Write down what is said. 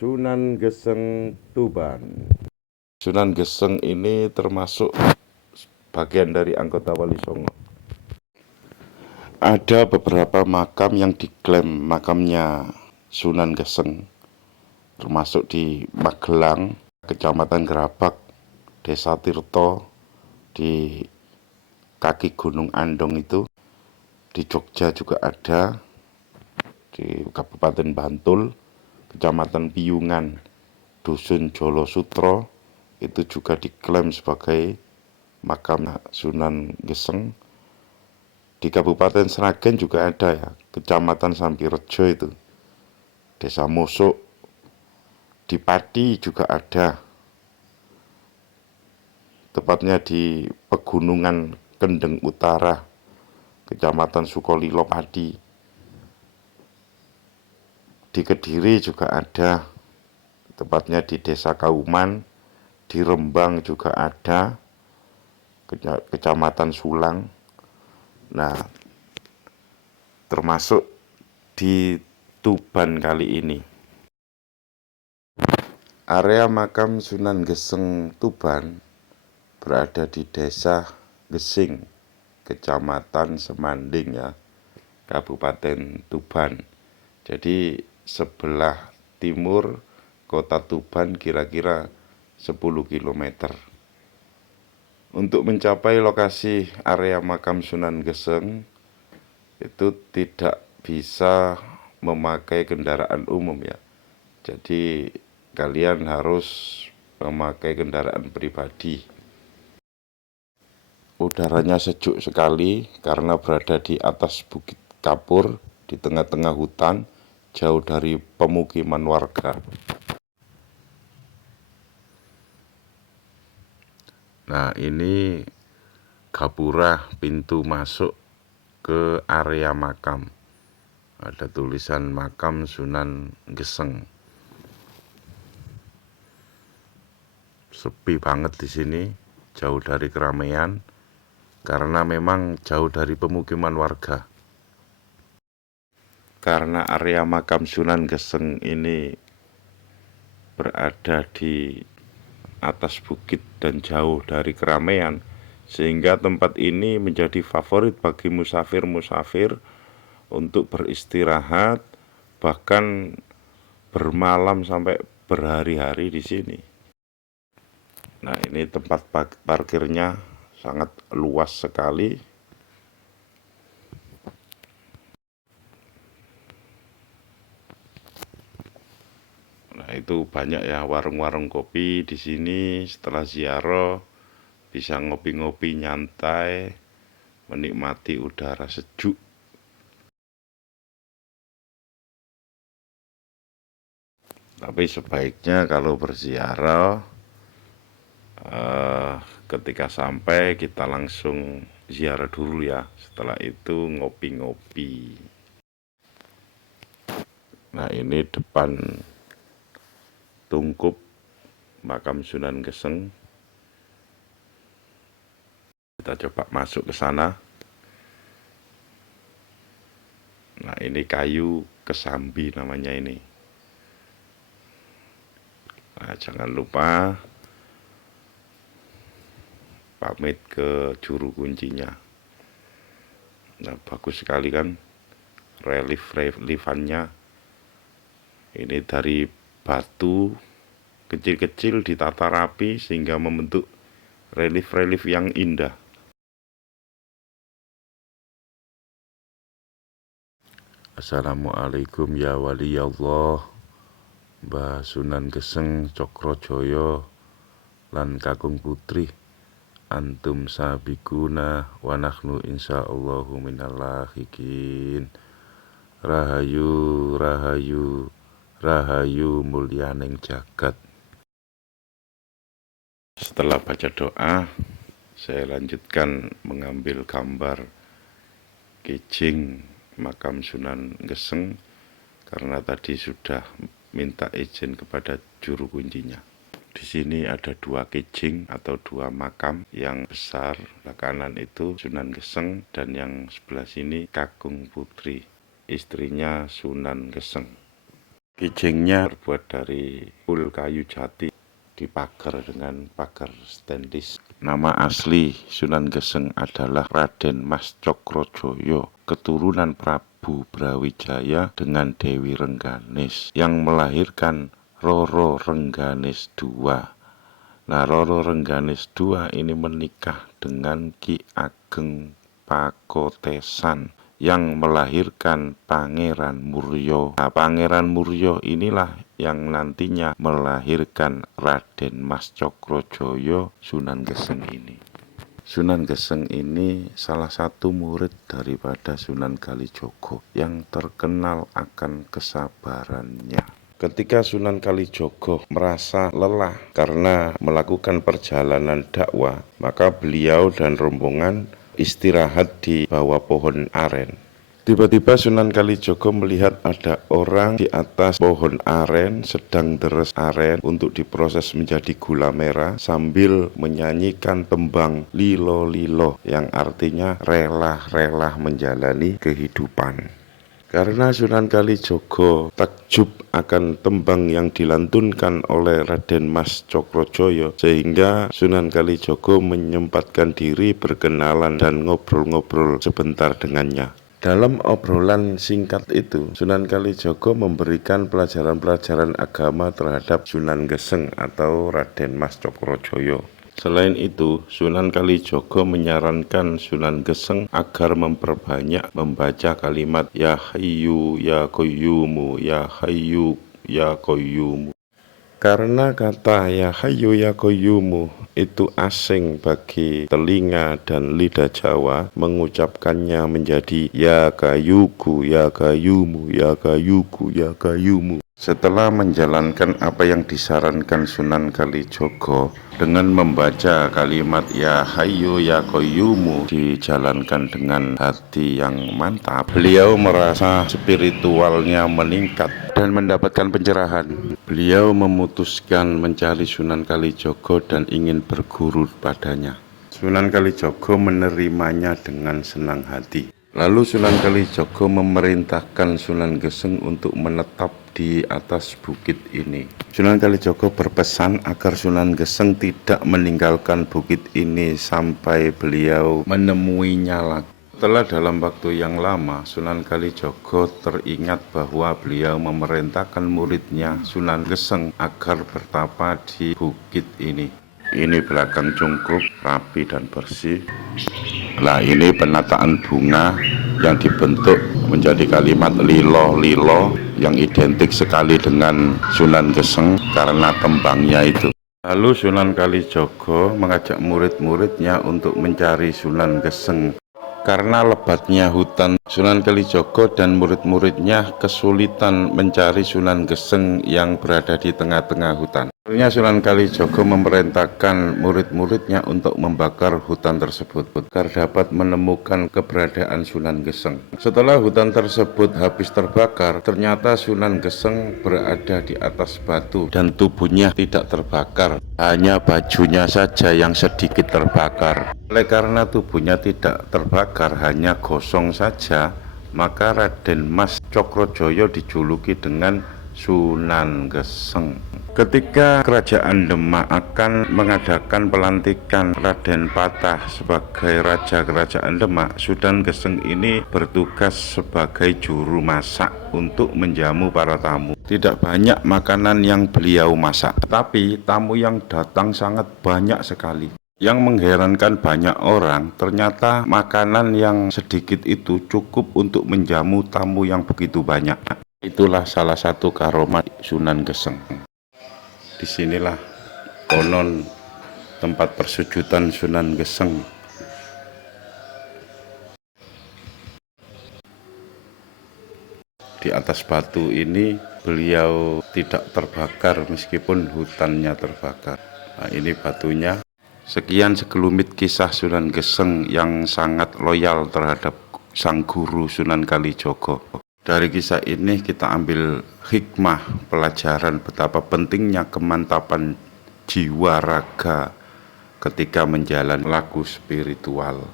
Sunan Geseng Tuban. Sunan Geseng ini termasuk bagian dari anggota Wali Songo. Ada beberapa makam yang diklaim makamnya Sunan Geseng, termasuk di Magelang, Kecamatan Gerabak, Desa Tirto, di kaki Gunung Andong itu, di Jogja juga ada, di Kabupaten Bantul, Kecamatan Piyungan, Dusun Jolo Sutro, itu juga diklaim sebagai makam Sunan Geseng. Di Kabupaten Sragen juga ada ya, Kecamatan Sampirejo itu, Desa Mosok. Di Pati juga ada, tepatnya di Pegunungan Kendeng Utara, Kecamatan Sukolilo Pati. Di Kediri juga ada, tepatnya di Desa Kauman. Di Rembang juga ada, Kecamatan Sulang. Nah, termasuk di Tuban kali ini. Area makam Sunan Geseng Tuban berada di Desa Gesing, Kecamatan Semanding ya, Kabupaten Tuban. Jadi sebelah timur kota Tuban kira-kira 10 km. Untuk mencapai lokasi area makam Sunan Geseng itu tidak bisa memakai kendaraan umum ya. Jadi kalian harus memakai kendaraan pribadi. Udaranya sejuk sekali karena berada di atas Bukit Kapur, di tengah-tengah hutan, jauh dari pemukiman warga. Nah, ini gapura pintu masuk ke area makam. Ada tulisan makam Sunan Geseng. Sepi banget di sini, jauh dari keramaian, karena memang jauh dari pemukiman warga. Karena area makam Sunan Geseng ini berada di atas bukit dan jauh dari keramaian, sehingga tempat ini menjadi favorit bagi musafir-musafir untuk beristirahat, bahkan bermalam sampai berhari-hari di sini. Nah, ini tempat parkirnya sangat luas sekali. Nah, itu banyak ya warung-warung kopi di sini. Setelah ziarah bisa ngopi-ngopi nyantai, menikmati udara sejuk. Tapi sebaiknya kalau berziarah, ketika sampai kita langsung ziarah dulu ya. Setelah itu ngopi-ngopi. Nah, ini depan tungkup makam Sunan Geseng. Kita coba masuk ke sana. Nah, ini kayu kesambi namanya ini. Nah, jangan lupa pamit ke juru kuncinya. Nah, bagus sekali kan relief-reliefannya. Ini dari batu kecil-kecil ditata rapi sehingga membentuk relief-relief yang indah. Assalamualaikum ya wali Allah, Mbah Sunan Geseng Cokrojoyo lan kakung putri, antum sabikuna wa nahnu insyaallahu minal lahiqin. Rahayu rahayu rahayu mulyaning jagat. Setelah baca doa, saya lanjutkan mengambil gambar kijing makam Sunan Geseng karena tadi sudah minta izin kepada juru kuncinya. Di sini ada dua kijing atau dua makam, yang besar sebelah kanan itu Sunan Geseng dan yang sebelah sini Kakung Putri, istrinya Sunan Geseng. Kijingnya terbuat dari ul kayu jati, dipagar dengan pagar stainless. Nama asli Sunan Geseng adalah Raden Mas Cokrojoyo, keturunan Prabu Brawijaya dengan Dewi Rengganis, yang melahirkan Roro Rengganis II. Nah, Roro Rengganis II ini menikah dengan Ki Ageng Pakotesan yang melahirkan Pangeran Muryo. Nah, Pangeran Muryo inilah yang nantinya melahirkan Raden Mas Cokrojoyo Sunan Geseng ini. Sunan Geseng ini salah satu murid daripada Sunan Kalijogo yang terkenal akan kesabarannya. Ketika Sunan Kalijogo merasa lelah karena melakukan perjalanan dakwah, maka beliau dan rombongan istirahat di bawah pohon aren. Tiba-tiba Sunan Kalijogo melihat ada orang di atas pohon aren sedang deres aren untuk diproses menjadi gula merah sambil menyanyikan tembang Lilo Lilo yang artinya rela-rela menjalani kehidupan. Karena Sunan Kalijogo takjub akan tembang yang dilantunkan oleh Raden Mas Cokrojoyo, sehingga Sunan Kalijogo menyempatkan diri berkenalan dan ngobrol-ngobrol sebentar dengannya. Dalam obrolan singkat itu, Sunan Kalijogo memberikan pelajaran-pelajaran agama terhadap Sunan Geseng atau Raden Mas Cokrojoyo. Selain itu, Sunan Kalijogo menyarankan Sunan Geseng agar memperbanyak membaca kalimat Ya Hayyu Ya Qayyumu, Ya Hayyu Ya Qayyumu. Karena kata Ya Hayyu Ya Qayyumu itu asing bagi telinga dan lidah Jawa, mengucapkannya menjadi Ya Kayuku, Ya Kayumu, Ya Kayuku, Ya Kayumu. Setelah menjalankan apa yang disarankan Sunan Kalijogo dengan membaca kalimat Ya Hayyu Ya Qayyumu dijalankan dengan hati yang mantap, beliau merasa spiritualnya meningkat dan mendapatkan pencerahan. Beliau memutuskan mencari Sunan Kalijogo dan ingin berguru padanya. Sunan Kalijogo menerimanya dengan senang hati. Lalu Sunan Kalijogo memerintahkan Sunan Geseng untuk menetap di atas bukit ini. Sunan Kalijogo berpesan agar Sunan Geseng tidak meninggalkan bukit ini sampai beliau menemuinya lagi. Setelah dalam waktu yang lama, Sunan Kalijogo teringat bahwa beliau memerintahkan muridnya Sunan Geseng agar bertapa di bukit ini. Ini belakang cungkup, rapi dan bersih. Nah, ini penataan bunga yang dibentuk menjadi kalimat Lilo Lilo yang identik sekali dengan Sunan Geseng karena tembangnya itu. Lalu Sunan Kalijogo mengajak murid-muridnya untuk mencari Sunan Geseng. Karena lebatnya hutan, Sunan Kalijogo dan murid-muridnya kesulitan mencari Sunan Geseng yang berada di tengah-tengah hutan. Akhirnya Sunan Kalijogo memerintahkan murid-muridnya untuk membakar hutan tersebut agar dapat menemukan keberadaan Sunan Geseng. Setelah hutan tersebut habis terbakar, ternyata Sunan Geseng berada di atas batu dan tubuhnya tidak terbakar, hanya bajunya saja yang sedikit terbakar. Oleh karena tubuhnya tidak terbakar, hanya gosong saja, maka Raden Mas Cokrojoyo dijuluki dengan Sunan Geseng. Ketika Kerajaan Demak akan mengadakan pelantikan Raden Patah sebagai Raja Kerajaan Demak, Sunan Geseng ini bertugas sebagai juru masak untuk menjamu para tamu. Tidak banyak makanan yang beliau masak, tapi tamu yang datang sangat banyak sekali. Yang mengherankan banyak orang, ternyata makanan yang sedikit itu cukup untuk menjamu tamu yang begitu banyak. Itulah salah satu karomat Sunan Geseng. Disinilah konon tempat persujudan Sunan Geseng. Di atas batu ini beliau tidak terbakar meskipun hutannya terbakar. Nah, ini batunya. Sekian sekelumit kisah Sunan Geseng yang sangat loyal terhadap sang guru Sunan Kalijogo. Dari kisah ini kita ambil hikmah pelajaran betapa pentingnya kemantapan jiwa raga ketika menjalani laku spiritual.